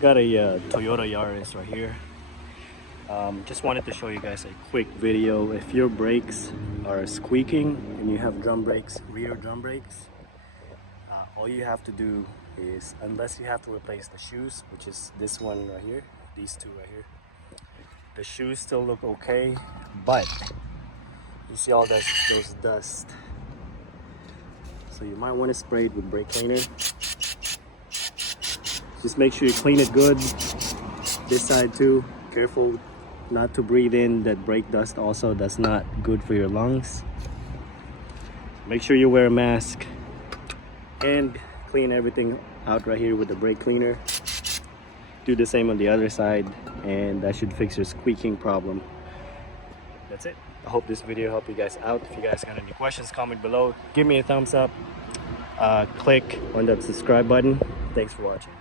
Got a Toyota Yaris right here. Just wanted to show you guys a quick video. If your brakes are squeaking and you have drum brakes, rear drum brakes, all you have to do is, unless you have to replace the shoes, which is this one right here, these two right here, the shoes still look okay, but you see all those dust. So you might want to spray it with brake cleaner. Just make sure you clean it good. This side too. Careful not to breathe in that brake dust also. That's not good for your lungs. Make sure you wear a mask and clean everything out right here with the brake cleaner. Do the same on the other side and that should fix your squeaking problem. That's it. I hope this video helped you guys out. If you guys got any questions, comment below. Give me a thumbs up. Click on that subscribe button. Thanks for watching.